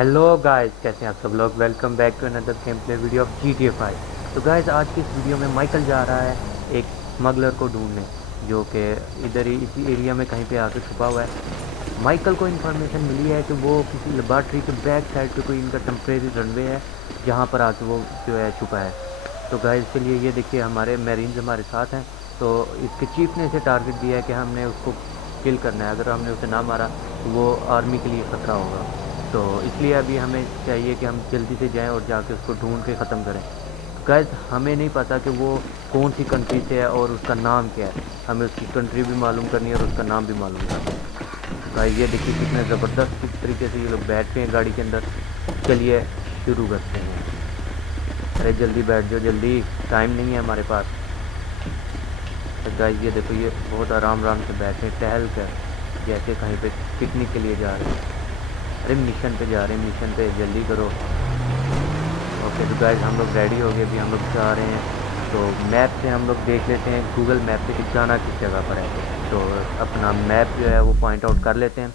Hello guys, कैसे हैं आप सब लोग। Welcome back to another game play video of GTA 5। तो गाइस, आज की इस वीडियो में माइकल जा रहा है एक स्मगलर को ढूंढने, जो कि इधर ही इसी एरिया में कहीं पे आके छुपा हुआ है। माइकल को इन्फॉर्मेशन मिली है कि वो किसी लेबॉर्ट्री के बैक साइड पे कोई इनका टेम्परेरी रनवे है, जहाँ पर आके वो जो है छुपा है। तो गाइस चलिए, ये देखिए हमारे मैरीन्स हमारे साथ हैं। तो इसके चीफ ने इसे टारगेट दिया है कि हमने उसको किल करना है। अगर हमने उसे ना मारा तो वो आर्मी के लिए ख़तरा होगा। तो इसलिए अभी हमें चाहिए कि हम जल्दी से जाएं और जाके उसको ढूंढ के ख़त्म करें। तो गैस, हमें नहीं पता कि वो कौन सी कंट्री से है और उसका नाम क्या है। हमें उसकी कंट्री भी मालूम करनी है और उसका नाम भी मालूम करना है। तो गाइस, ये देखिए कितने ज़बरदस्त तरीके से ये लोग बैठते हैं गाड़ी के अंदर। चलिए शुरू करते हैं। अरे जल्दी बैठ जाओ, जल्दी, टाइम नहीं है हमारे पास। तो गाइस, ये देखो, ये बहुत आराम आराम से बैठे हैं, टहल कर, जैसे कहीं पे पिकनिक के लिए जा रहे हैं। अरे मिशन पे जा रहे हैं, मिशन पे, जल्दी करो। ओके, तो गाइस हम लोग रेडी हो गए, अभी हम लोग जा रहे हैं। तो मैप से हम लोग देख लेते हैं, गूगल मैप पे कि जाना किस जगह पर है। तो अपना मैप जो है वो पॉइंट आउट कर लेते हैं।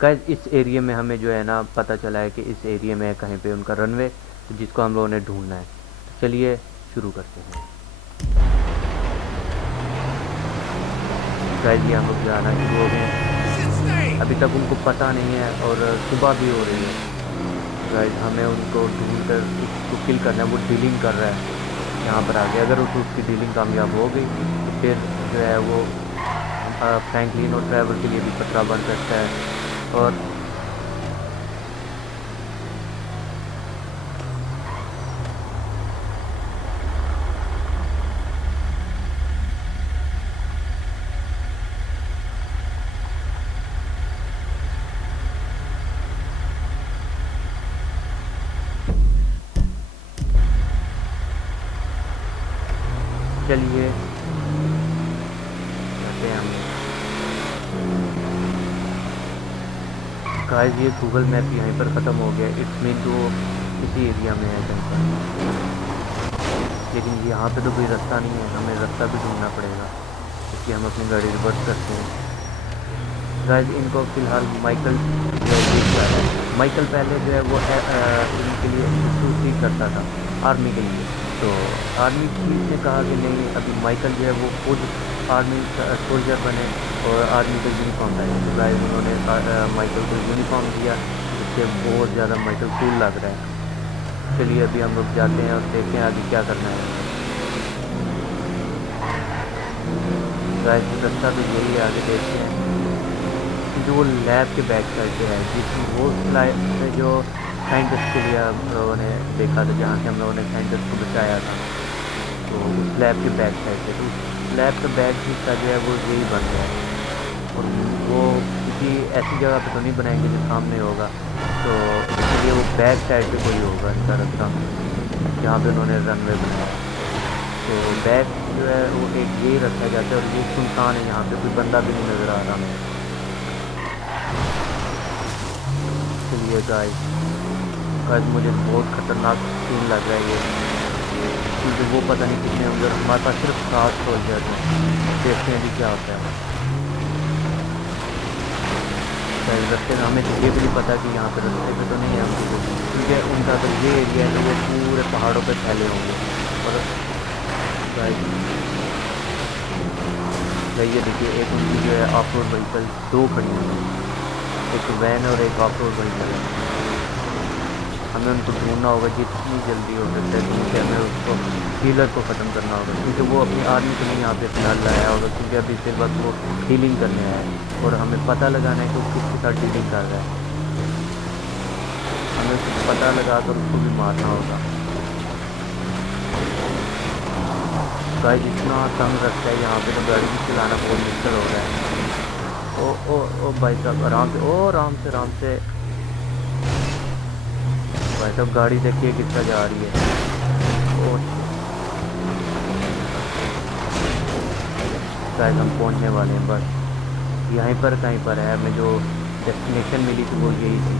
गाइस, इस एरिया में हमें जो है ना पता चला है कि इस एरिया में है कहीं पे उनका रनवे, तो जिसको हम लोगों ने ढूंढना है। तो चलिए शुरू करते हैं। गाइस, ये हम लोग जाना शुरू हो गए हैं। अभी तक उनको पता नहीं है और सुबह भी हो रही है। गाइस, हमें उनको ढूंढ कर उसको किल करना है। वो डीलिंग कर रहा है यहाँ पर आगे। अगर उसकी डीलिंग कामयाब हो गई तो फिर जो है वो फ्रैंकलिन और ट्रैवल के लिए भी खतरा बन सकता है। और चलिए जाते हैं हम। गाइस, ये गूगल मैप यहीं पर ख़त्म हो गया। इट्स मीन तो इसी एरिया में है कहीं पर, लेकिन यहाँ पे तो कोई रास्ता नहीं है। हमें रास्ता भी ढूंढना पड़ेगा, इसलिए हम अपनी गाड़ी रिवर्स करते हैं। गाइस, इनको फ़िलहाल माइकल जो है ये क्या है, माइकल पहले जो है वो इनके लिए रिक्रूटिंग करता था आर्मी के लिए। तो आर्मी चीफ ने कहा कि नहीं, अभी माइकल जो है वो खुद आर्मी सोल्जर बने और आर्मी का यूनिफॉर्म पहने। तो गाइस, उन्होंने माइकल को यूनिफॉर्म दिया, जिससे बहुत ज़्यादा माइकल कूल लग रहा है। चलिए अभी हम लोग जाते हैं और देखते हैं आगे क्या करना है। गाइस, रास्ता तो यही है, आगे देखते हैं। जो वो लैब के बैक साइड पे है, जिसमें वो स्लाइड में जो साइंटिस्ट के लिए हम लोगों ने देखा था, जहाँ से हम लोगों ने साइंटिस्ट को बचाया था, तो उस लैब के बैक साइड पे। तो उस लैब का बैक हिस्सा जो है वो यही बन गया है। और वो किसी ऐसी जगह पे तो नहीं बनाएंगे जो सामने होगा, तो इसलिए वो बैक साइड पे कोई होगा इनका रास्ता, जहाँ पे उन्होंने रनवे बनाया है। तो बैक जो है वो एक यही रखा जाता है और ये सुनसान है, यहाँ पे कोई बंदा भी नहीं नज़र आ रहा। चलिए गाइस, गाइस मुझे बहुत ख़तरनाक सीन लग रहा है ये, क्योंकि वो पता नहीं कितने होंगे और हमारे पास सिर्फ 7 सोल्जर हैं। देखते हैं अभी क्या होता है। गाइस, रास्ते में हमें तो ये भी नहीं पता कि यहाँ पे रास्ते पे तो नहीं है हमको, क्योंकि उनका तो ये एरिया है तो वो पूरे पहाड़ों पे फैले होंगे। और गाइस, ये देखिए, एक उनकी जो है ऑफ रोड व्हीकल दो खड़ी हुई है, एक वैन और एक ऑफ रोड व्हीकल है। हमें उनको ढूंढना होगा जितनी जल्दी हो सकता है, ढूंढ के हमें उसको हीलर को ख़त्म करना होगा, क्योंकि वो अपनी आर्मी के लिए यहाँ पे फिलहाल लाया होगा, क्योंकि अभी सिर्फ बस वो डीलिंग करने आया है और हमें पता लगाना है कि वो किसके साथ डीलिंग कर रहा है। हमें उसको पता लगा कर उसको भी मारना होगा। गाइस, इतना तंग रखता है यहाँ पे, तो गाड़ी भी चलाना बहुत मुश्किल हो रहा है। ओ ओ ओ भाई साहब, आराम से, ओ आराम से, आराम से। भाई साहब, गाड़ी देखिए कितना जा रही है। ओ शायद हम पहुंचने वाले हैं, बस यहीं पर कहीं पर है। हमें जो डेस्टिनेशन मिली थी वो यही थी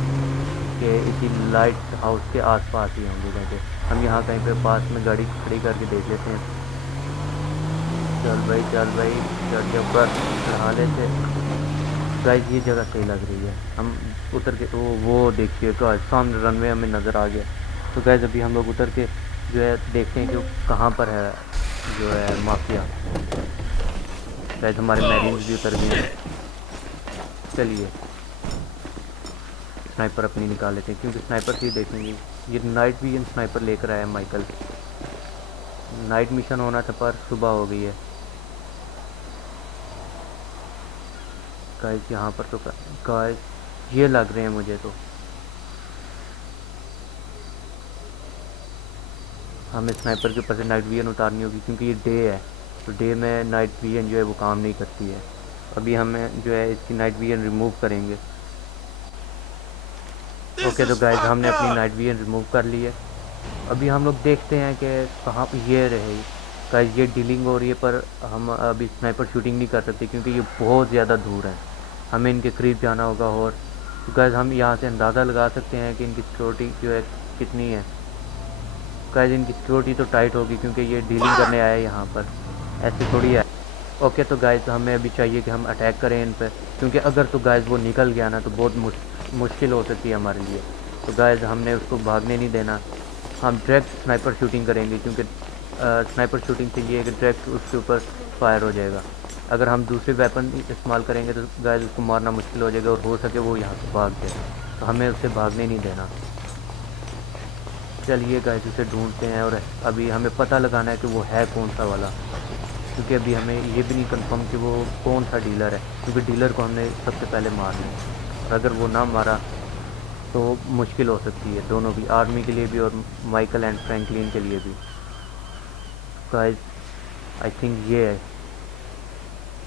कि इसी लाइट हाउस के आसपास ही होंगे कहीं पे। हम यहाँ कहीं पे पास में गाड़ी खड़ी करके देख लेते हैं। चल भाई, चल भाई, चढ़ के ऊपर चढ़ा लेते। गाइस ये जगह सही लग रही है, हम उतर के वो देखिए गाइस सामने रनवे हमें नज़र आ गया। तो गाइस अभी हम लोग उतर के जो है देखते हैं कि वो कहाँ पर है जो है माफिया। गाइस हमारे मैरीन्स भी उतर गए हैं। चलिए स्नाइपर अपनी निकाल लेते हैं, क्योंकि स्नाइपर से ही देखेंगे। ये नाइट विजन स्नाइपर लेकर आया है माइकल। नाइट मिशन होना था पर सुबह हो गई है। गाइस यहाँ पर तो गाइस ये लग रहे हैं मुझे तो। हमें स्नाइपर के ऊपर से नाइट विजन उतारनी होगी, क्योंकि ये डे है, तो डे में नाइट विजन जो है वो काम नहीं करती है। अभी हमें जो है इसकी नाइट विजन रिमूव करेंगे। ओके तो गाइस हमने अपनी नाइट विजन रिमूव कर ली है। अभी हम लोग देखते हैं कि कहाँ ये रहे। गाइस ये डीलिंग हो रही है, पर हम अभी स्नाइपर शूटिंग नहीं कर सकते क्योंकि ये बहुत ज़्यादा दूर है, हमें इनके करीब जाना होगा। और तो गाइस हम यहाँ से अंदाज़ा लगा सकते हैं कि इनकी सिक्योरिटी जो है कितनी है। गाइस इनकी सिक्योरिटी तो टाइट होगी, क्योंकि ये डीलिंग करने आया है यहाँ पर, ऐसे थोड़ी है। ओके तो गाइस हमें अभी चाहिए कि हम अटैक करें इन पर, क्योंकि अगर तो गाइस वो निकल गया ना तो बहुत मुश्किल हो सकती है हमारे लिए। तो गाइस हमने उसको भागने नहीं देना, हम डायरेक्ट स्नाइपर शूटिंग करेंगे, क्योंकि स्नाइपर शूटिंग से ये है कि डायरेक्ट उसके ऊपर फायर हो जाएगा। अगर हम दूसरे वेपन इस्तेमाल करेंगे तो गाइस उसको मारना मुश्किल हो जाएगा, और हो सके वो यहाँ से भाग जाए, तो हमें उससे भागने नहीं देना। चलिए गाइस उसे ढूंढते हैं, और अभी हमें पता लगाना है कि वो है कौन सा वाला, क्योंकि अभी हमें ये भी नहीं कंफर्म कि वो कौन सा डीलर है, क्योंकि डीलर को हमने सबसे पहले मारना है, और अगर वो ना मारा तो मुश्किल हो सकती है दोनों भी, आर्मी के लिए भी और माइकल एंड फ्रैंकलिन के लिए भी। गाइस आई थिंक ये है।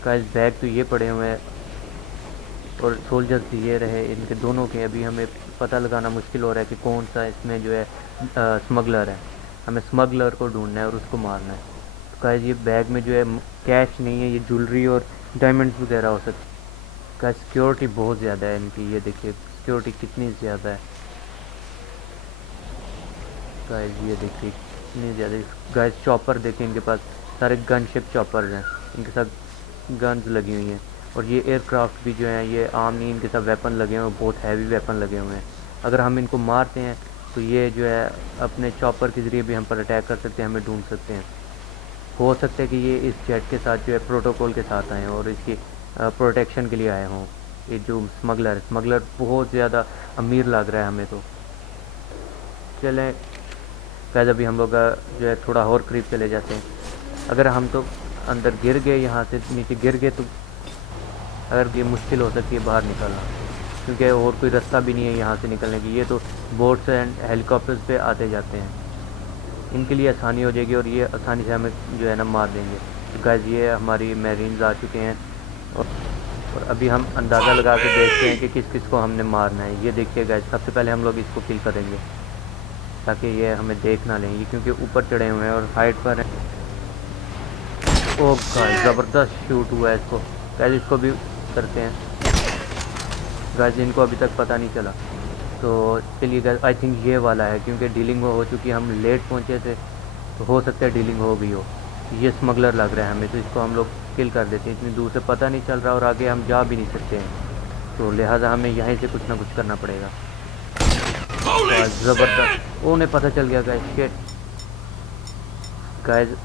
गाइस बैग तो ये पड़े हुए हैं, और सोल्जर्स ये रहे, इनके दोनों के अभी हमें पता लगाना मुश्किल हो रहा है कि कौन सा इसमें जो है स्मगलर है। हमें स्मगलर को ढूंढना है और उसको मारना है। तो गाइस ये बैग में जो है कैश नहीं है, ये ज्वेलरी और डायमंड्स वगैरह हो सकती है। गाइस सिक्योरिटी बहुत ज़्यादा है इनकी, ये देखिए सिक्योरिटी कितनी ज़्यादा है। गाइस ये देखिए कितनी ज़्यादा। गाइस चॉपर देखिए, इनके पास सारे गन शिप चॉपर्स हैं, इनके साथ गन्स लगी हुई हैं। और ये एयरक्राफ्ट भी जो हैं ये आम नहीं, इनके साथ वेपन लगे हुए हैं, बहुत हैवी वेपन लगे हुए हैं। अगर हम इनको मारते हैं तो ये जो है अपने चॉपर के ज़रिए भी हम पर अटैक कर सकते हैं, हमें ढूंढ सकते हैं। हो सकता है कि ये इस जेट के साथ जो है प्रोटोकॉल के साथ आए हों और इसकी प्रोटेक्शन के लिए आए हों। ये जो स्मगलर बहुत ज़्यादा अमीर लग रहा है हमें तो। चलें गाइस अभी हम लोग जो है थोड़ा और करीब चले जाते हैं। अगर हम तो अंदर गिर गए, यहाँ से नीचे गिर गए, तो अगर ये मुश्किल हो सकती है बाहर निकलना, क्योंकि और कोई रास्ता भी नहीं है यहाँ से निकलने की। ये तो बोट्स एंड हेलीकॉप्टर्स पे आते जाते हैं, इनके लिए आसानी हो जाएगी और ये आसानी से हमें जो है ना मार देंगे। तो गाइस ये हमारी मैरीन्स आ चुके हैं, और अभी हम अंदाज़ा लगा के देखते हैं कि किस किस को हमने मारना है। ये देखिए गाइस सबसे पहले हम लोग इसको किल करेंगे, ताकि ये हमें देख ना लें, ये क्योंकि ऊपर चढ़े हुए हैं और हाइट पर हैं। ओह गाइस ज़बरदस्त शूट हुआ है इसको। गाइस इसको भी करते हैं। गाइस इनको अभी तक पता नहीं चला, तो चलिए गाइस आई थिंक ये वाला है, क्योंकि डीलिंग हो चुकी है, हम लेट पहुंचे थे, तो हो सकता है डीलिंग हो गई हो। ये स्मगलर लग रहा है हमें, तो इसको हम लोग किल कर देते हैं। इतनी दूर से पता नहीं चल रहा और आगे हम जा भी नहीं सकते हैं, तो लिहाजा हमें यहीं से कुछ ना कुछ करना पड़ेगा। ज़बरदस्त, उन्हें पता चल गया गाइस। शिट गाइस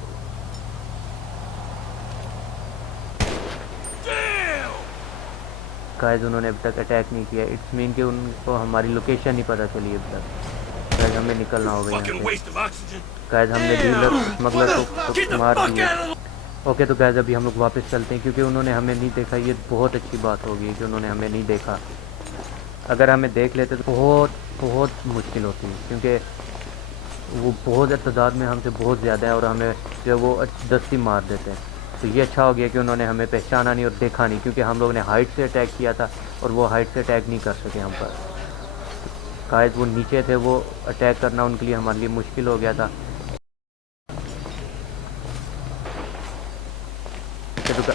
गाइस उन्होंने अभी तक अटैक नहीं किया। इट्स मीन कि उनको हमारी लोकेशन नहीं पता चली अभी तक। गाइस हमें निकलना होगा यहाँ से। गाइस हमने डीलर स्मगलर को तो मार दिया। ओके तो गाइस अभी हम लोग वापस चलते हैं, क्योंकि उन्होंने हमें नहीं देखा। ये बहुत अच्छी बात होगी कि उन्होंने हमें नहीं देखा। अगर हमें देख लेते तो बहुत बहुत मुश्किल होती है, क्योंकि वो बहुत तादाद में हमसे बहुत ज़्यादा है और हमें जो वो दस्ती मार देते हैं। तो ये अच्छा हो गया कि उन्होंने हमें पहचाना नहीं और देखा नहीं, क्योंकि हम लोगों ने हाइट से अटैक किया था और वो हाइट से अटैक नहीं कर सके हम पर। गाइस वो नीचे थे, वो अटैक करना उनके लिए हमारे लिए मुश्किल हो गया था।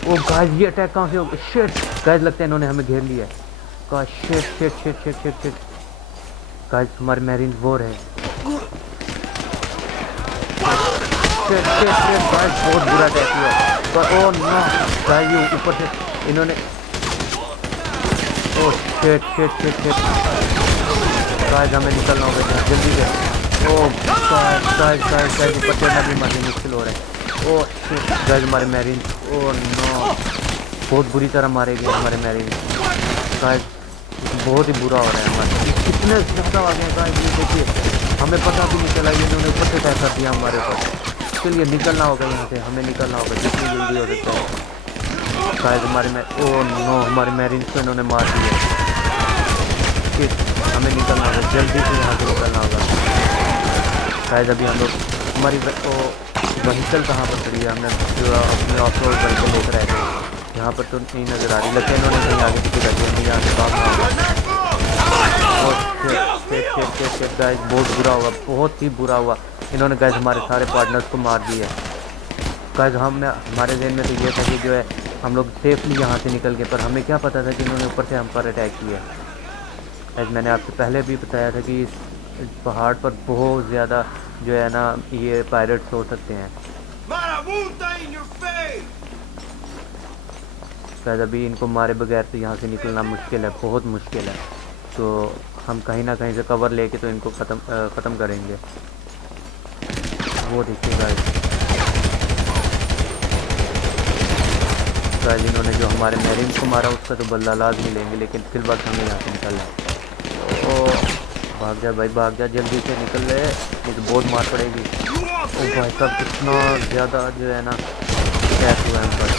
ओ गाइस ये अटैक कहाँ से हो गया? शिट गाइस लगता है इन्होंने हमें घेर लिया है। Guys shit shit shit shit shit shit guys हमारे मैरीन वो रहे। शिट शिट शिट गाइस बहुत बुरा अटैक हुआ। पर ओ नो गाइस ये ऊपर से इन्होंने oh shit shit shit shit guys, हमें निकलना होगा यहाँ जल्दी से। ओ गाइस गाइस गाइस गाइस, ऊपर चढ़ना भी हमारे लिए मुश्किल हो रहा है। ओ शिट गाइस, हमारे मैरीन, ओ नो, बहुत बुरी तरह मारे गए हमारे मैरीन गाइस। बहुत ही बुरा हो रहा है हमारे, कितने ज़्यादा आ गए गाइस, ये देखिए, हमें पता भी नहीं चला, ये इन्होंने ऊपर से अटैक कर दिया हमारे ऊपर। चलिए निकलना होगा यहाँ से, हमें निकलना होगा जितनी जल्दी हो सकता है गाइस। हमारे में, ओ नो, हमारे मैरीन्स को इन्होंने मार दिया। हमें निकलना होगा जल्दी से, यहाँ से निकलना होगा गाइस। अभी हम लोग, हमारी व्हीकल कहाँ पर खड़ी है, हमने जो अपने ऑफ रोड व्हीकल देख रहे थे, यहाँ पर तो नहीं नज़र आ रही, लगता है इन्होंने कहीं आगे पीछे रखी, हमें यहाँ से भागना होगा। गाइस, बहुत बुरा हुआ, बहुत ही बुरा हुआ, इन्होंने गाइस हमारे सारे पार्टनर्स को मार दिया गाइस। हमने, हमारे ज़हन में तो ये था कि जो है हम लोग सेफली यहाँ से निकल गए, पर हमें क्या पता था कि इन्होंने ऊपर से हम पर अटैक किया। गाइस, मैंने आपसे पहले भी बताया था कि इस पहाड़ पर बहुत ज़्यादा जो है ना, ये पायरेट्स हो सकते हैं गाइस। अभी इनको मारे बगैर तो यहाँ से निकलना मुश्किल है, बहुत मुश्किल है, तो हम कहीं ना कहीं से कवर लेके तो इनको ख़त्म करेंगे। वो देखिए गाइस, इन्होंने जो हमारे मैरीन को मारा उसका तो बदला लाजमी लेंगे, लेकिन फिर वक्त हमें यहाँ से निकलना है। ओ भाग जा भाई, भाग जा, जल्दी से निकल रहे, ये तो बहुत मार पड़ेगी। ओ भाई साहब, कितना ज़्यादा जो है ना अटैक हुआ है हम पर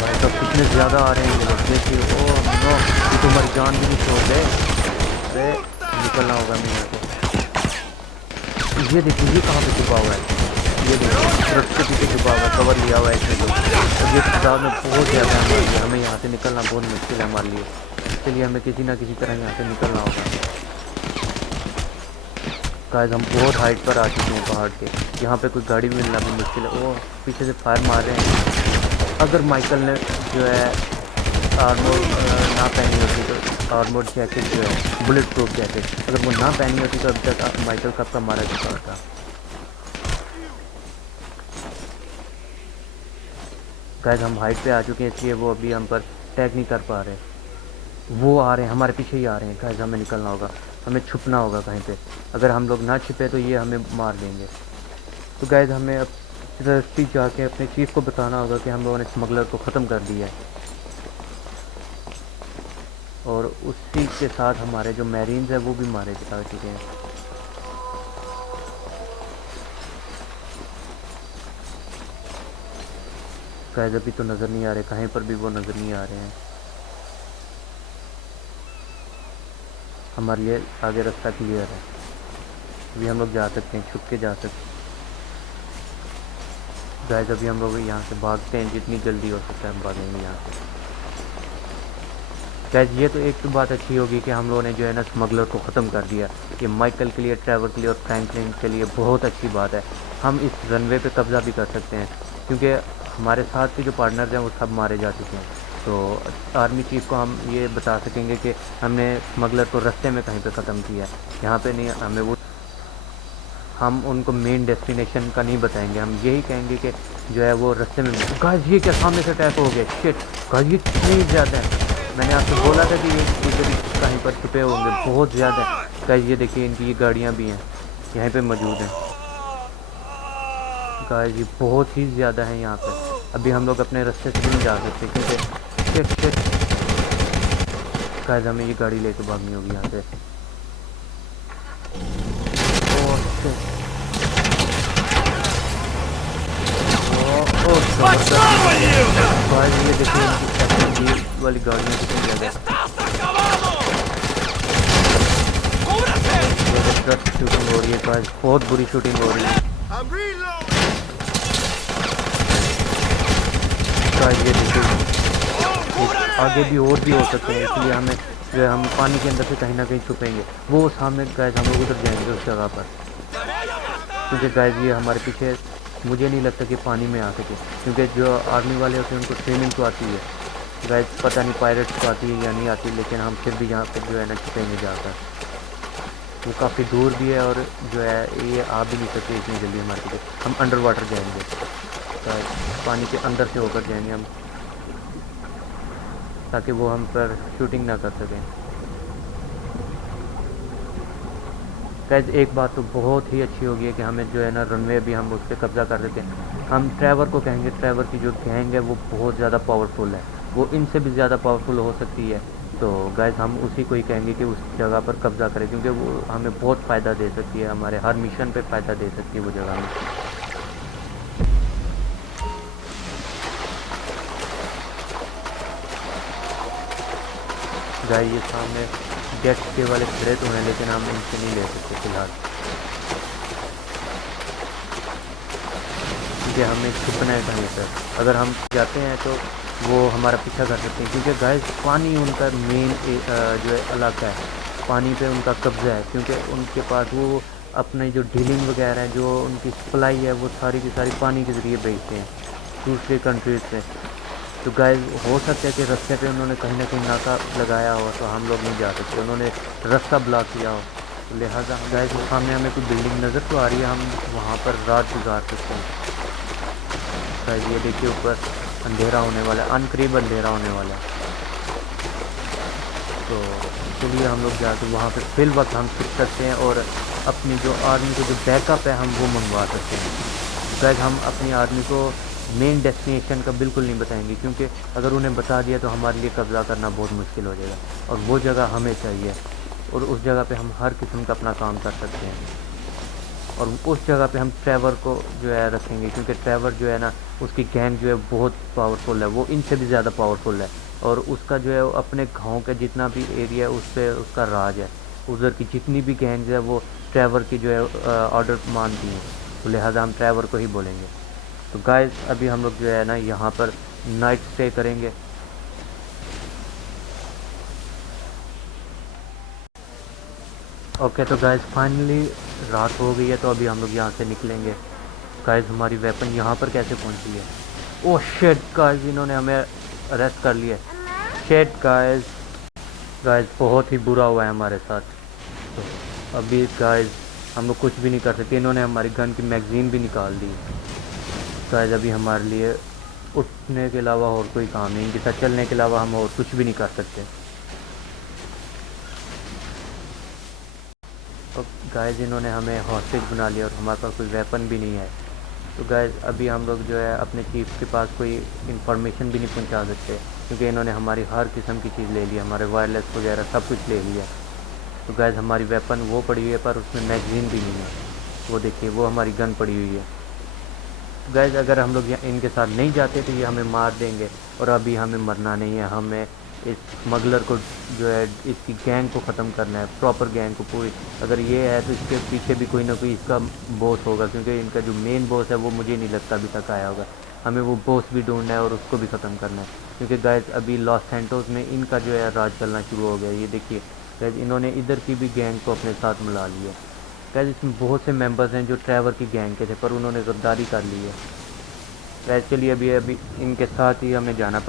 भाई साहब, कितने ज़्यादा आ रहे हैं ये लोग, देखिए। ओ नो, ये तो हमारी जान भी नहीं छोड़ दे। अरे निकलना होगा हमें यहाँ से। ये देखिए, ये कहाँ पे छुपा हुआ है, ये देखिए ट्रक के पीछे छुपा हुआ है, कवर लिया हुआ है इसने तो। और ये किताब में बहुत ज़्यादा है हमारे लिए, हमें यहाँ से निकलना बहुत मुश्किल है हमारे लिए। चलिए हमें किसी ना किसी तरह यहाँ से निकलना होगा गाइस। हम बहुत हाइट पर आ चुके हैं पहाड़ के, यहाँ पे कोई गाड़ी मिलना भी मुश्किल है। वो पीछे से फायर मार रहे हैं। अगर माइकल ने जो है आर्मोर ना पहनी होती तो, आर्मोर जैकेट जो है बुलेट प्रूफ जैकेट, अगर वो ना पहनी होती तो अभी तक माइकल कब का मारा चुका था। गाइस, हम हाइट पे आ चुके हैं, इसलिए वो अभी हम पर अटैक नहीं कर पा रहे। वो आ रहे हैं, हमारे पीछे ही आ रहे हैं गाइस, हमें निकलना होगा, हमें छुपना होगा कहीं पे। अगर हम लोग ना छिपे तो ये हमें मार देंगे। तो गाइस, हमें अब रस्ती जाके अपने चीफ को बताना होगा कि हम लोगों ने स्मगलर को ख़त्म कर दिया है, और उसी के साथ हमारे जो मैरीन्स हैं वो भी मारे जा चुके हैं। गाइस, अभी तो नज़र नहीं आ रहे, कहीं पर भी वो नज़र नहीं आ रहे हैं। हमारे लिए आगे रास्ता क्लियर है, अभी हम लोग जा सकते हैं, छुप के जा सकते हैं। गाइस, अभी हम लोग यहाँ से भागते हैं, जितनी जल्दी हो सकता है हम भागेंगे यहाँ से। गाइस, ये तो एक तो बात अच्छी होगी कि हम लोगों ने जो है ना स्मगलर को ख़त्म कर दिया। ये माइकल के लिए, ट्रेवर के लिए और फ्रैंकलिन के लिए बहुत अच्छी बात है। हम इस रनवे पे कब्ज़ा भी कर सकते हैं, क्योंकि हमारे साथ के जो पार्टनर्स हैं वो सब मारे जा चुके हैं। तो आर्मी चीफ को हम ये बता सकेंगे कि हमने स्मगलर को रास्ते में कहीं पे ख़त्म किया है, यहाँ पे नहीं। हमें वो, हम उनको मेन डेस्टिनेशन का नहीं बताएंगे, हम यही कहेंगे कि जो है वो रास्ते में। गाइस, ये क्या सामने से अटैक हो गया, शिट गाइस, ये कितनी ज़्यादा है। मैंने आपसे बोला था कि ये इधर कहीं पर छुपे होंगे, बहुत ज़्यादा है गाइस। ये देखिए, इनकी ये गाड़ियाँ भी हैं यहीं पे मौजूद हैं गाइस, ये बहुत ही ज़्यादा है यहाँ पे। अभी हम लोग अपने रास्ते से नहीं जा सकते, क्योंकि शिट शिट गाइस, हमें ये गाड़ी लेके भागनी होगी यहाँ से। ओह शिट, गाइस, ये देखिए इनकी वाली गाड़ियाँ कितनी ज़्यादा। शूटिंग हो रही है गाइस, बहुत बुरी शूटिंग हो रही है गाइस। ये देखिए, आगे भी और भी हो सकते हैं, इसलिए हमें जो है हम पानी के अंदर से कहीं ना कहीं छुपेंगे। वो सामने गाइस, हम लोग उधर जाएंगे उस जगह पर, क्योंकि गाइस ये हमारे पीछे, मुझे नहीं लगता कि पानी में आ सके, क्योंकि जो आर्मी वाले होते हैं उनको स्विमिंग तो आती है गाइस, पता नहीं पायरेट्स को आती है या नहीं आती, लेकिन हम फिर भी यहाँ पर जो है ना छुपेंगे जाकर। वो काफ़ी दूर भी है, और जो है ये आ भी नहीं सकते इतनी जल्दी हमारे पीछे। हम अंडर वाटर जाएंगे, पानी के अंदर से होकर जाएंगे हम। ताकि वो हम पर शूटिंग ना कर सकें। गाइस एक बात तो बहुत ही अच्छी होगी है कि हमें जो है ना रनवे भी हम उस पर कब्ज़ा कर देते हैं। हम ट्रैवर को कहेंगे, ट्रैवर की जो गैंग है वो बहुत ज़्यादा पावरफुल है, वो इनसे भी ज़्यादा पावरफुल हो सकती है। तो गाइस हम उसी को ही कहेंगे कि उस जगह पर कब्ज़ा करें, क्योंकि वो हमें बहुत फ़ायदा दे सकती है, हमारे हर मिशन पे फ़ायदा दे सकती है वो जगह हमें। गाइस ये सामने जेट के वाले खड़े तो हैं, लेकिन हम इनसे नहीं ले सकते फ़िलहाल, क्योंकि हमें छुपना है कहीं पर। अगर हम जाते हैं तो वो हमारा पीछा कर सकते हैं, क्योंकि गाइस पानी उनका मेन जो है इलाका है, पानी पे उनका कब्ज़ा है, क्योंकि उनके पास वो अपने जो डीलिंग वगैरह है, जो उनकी सप्लाई है, वो सारी की सारी पानी के ज़रिए भेजते हैं दूसरे कंट्रीज से। तो गाइस हो सकता है कि रास्ते पे उन्होंने कहीं ना कहीं नाका लगाया हो, तो हम लोग नहीं जा सकते, उन्होंने रास्ता ब्लॉक किया हो। तो लिहाजा गाइस सामने हमें कोई बिल्डिंग नज़र तो आ रही है, हम वहाँ पर रात गुजार सकते हैं। गाइस ये देखिए ऊपर अंधेरा होने वाला है, अनकरीब अंधेरा होने वाला है। तो चलिए हम लोग जाके वहाँ पे फिल वक्त हम छुप सकते हैं और अपनी जो आर्मी को जो बैकअप है हम वो मंगवा सकते हैं। गाइस हम अपनी आर्मी को मेन डेस्टिनेशन का बिल्कुल नहीं बताएंगे, क्योंकि अगर उन्हें बता दिया तो हमारे लिए कब्ज़ा करना बहुत मुश्किल हो जाएगा, और वो जगह हमें चाहिए, और उस जगह पे हम हर किस्म का अपना काम कर सकते हैं। और उस जगह पे हम ट्रैवर को जो है रखेंगे, क्योंकि ट्रैवर जो है ना उसकी गैंग जो है बहुत पावरफुल है, वो इनसे भी ज़्यादा पावरफुल है, और उसका जो है अपने गांव का जितना भी एरिया है उस पर उसका राज है। उधर की जितनी भी गैंग है वो ट्रैवर की जो है ऑर्डर मानती हैं, तो लिहाजा हम ट्रैवर को ही बोलेंगे। तो गाइस अभी हम लोग जो है ना यहाँ पर नाइट स्टे करेंगे। ओके तो गाइस फाइनली रात हो गई है, तो अभी हम लोग यहाँ से निकलेंगे। गाइस हमारी वेपन यहाँ पर कैसे पहुँची है? ओह शिट गाइस, इन्होंने हमें अरेस्ट कर लिया। शिट गाइस, गाइस बहुत ही बुरा हुआ है हमारे साथ। तो अभी गाइस हम लोग कुछ भी नहीं कर सकते, इन्होंने हमारी गन की मैगज़ीन भी निकाल दी। गाइस अभी हमारे लिए उठने के अलावा और कोई काम नहीं, इनके साथ चलने के अलावा हम और कुछ भी नहीं कर सकते। तो गाइस इन्होंने हमें हॉस्टेज बना लिया और हमारे पास कोई वेपन भी नहीं है। तो गाइस अभी हम लोग जो है अपने चीफ के पास कोई इन्फॉर्मेशन भी नहीं पहुंचा सकते, क्योंकि इन्होंने हमारी हर किस्म की चीज़ ले ली, हमारे वायरलेस वगैरह सब कुछ ले लिया। तो गाइस हमारी वेपन वो पड़ी हुई है, पर उसमें मैगज़ीन भी नहीं है। वो देखिए वो हमारी गन पड़ी हुई है। गाइस अगर हम लोग इनके साथ नहीं जाते तो ये हमें मार देंगे, और अभी हमें मरना नहीं है, हमें इस स्मगलर को जो है इसकी गैंग को ख़त्म करना है, प्रॉपर गैंग को पूरी। अगर ये है तो इसके पीछे भी कोई ना कोई इसका बॉस होगा, क्योंकि इनका जो मेन बॉस है वो मुझे नहीं लगता अभी तक आया होगा। हमें वो बॉस भी ढूंढना है और उसको भी ख़त्म करना है, क्योंकि गाइस अभी लॉस सैंटोस में इनका जो है राज चलना शुरू हो गया। ये देखिए गाइस इन्होंने इधर की भी गैंग को अपने साथ मिला लिया। गाइस इसमें बहुत से मेंबर्स हैं जो ट्रैवर की गैंग के थे, पर उन्होंने गद्दारी कर ली है। वैसे चलिए अभी अभी इनके साथ ही हमें जाना पड़ेगा।